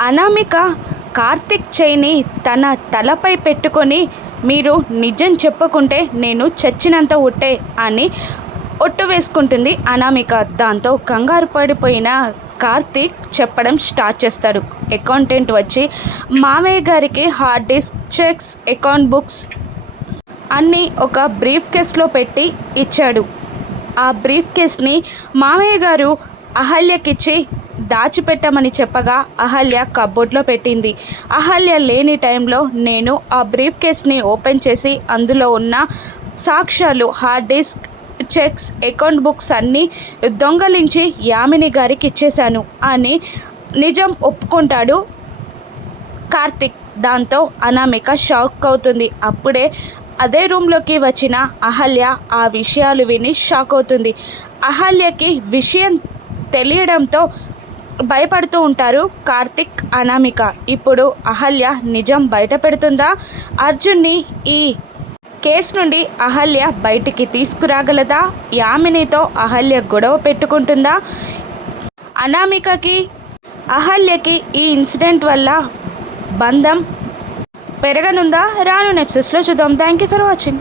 అనామిక కార్తిక్ చైని తన తలపై పెట్టుకొని మీరు నిజం చెప్పుకుంటే నేను చచ్చినంత ఒట్టే అని ఒట్టు వేసుకుంటుంది అనామిక. దాంతో కంగారు పడిపోయిన కార్తీక్ చెప్పడం స్టార్ట్ చేస్తాడు. అకౌంటెంట్ వచ్చి మామయ్య గారికి hard disk checks account books అన్నీ ఒక బ్రీఫ్ కేస్లో పెట్టి ఇచ్చాడు. ఆ బ్రీఫ్ కేస్ని మామయ్య గారు అహల్యకిచ్చి దాచిపెట్టమని చెప్పగా అహల్య కబోర్డ్లో పెట్టింది. అహల్య లేని టైంలో నేను ఆ బ్రీఫ్ కేస్ని ఓపెన్ చేసి అందులో ఉన్న సాక్ష్యాలు hard disk checks account books అన్నీ దొంగలించి యామిని గారికి ఇచ్చేశాను అని నిజం ఒప్పుకుంటాడు కార్తిక్. దాంతో అనామిక షాక్ అవుతుంది. అప్పుడే అదే రూమ్లోకి వచ్చిన అహల్య ఆ విషయాలు విని షాక్ అవుతుంది. అహల్యకి విషయం తెలియడంతో భయపడుతూ ఉంటారు కార్తిక్ అనామిక. ఇప్పుడు అహల్య నిజం బయట పెడుతుందా? అర్జున్ని ఈ కేసు నుండి అహల్య బయటికి తీసుకురాగలదా? యామినితో అహల్య గొడవ పెట్టుకుంటుందా? అనామికకి అహల్యకి ఈ ఇన్సిడెంట్ వల్ల బంధం పెరగనుందా? రాను నెప్సెస్లో చూద్దాం. Thank you for watching.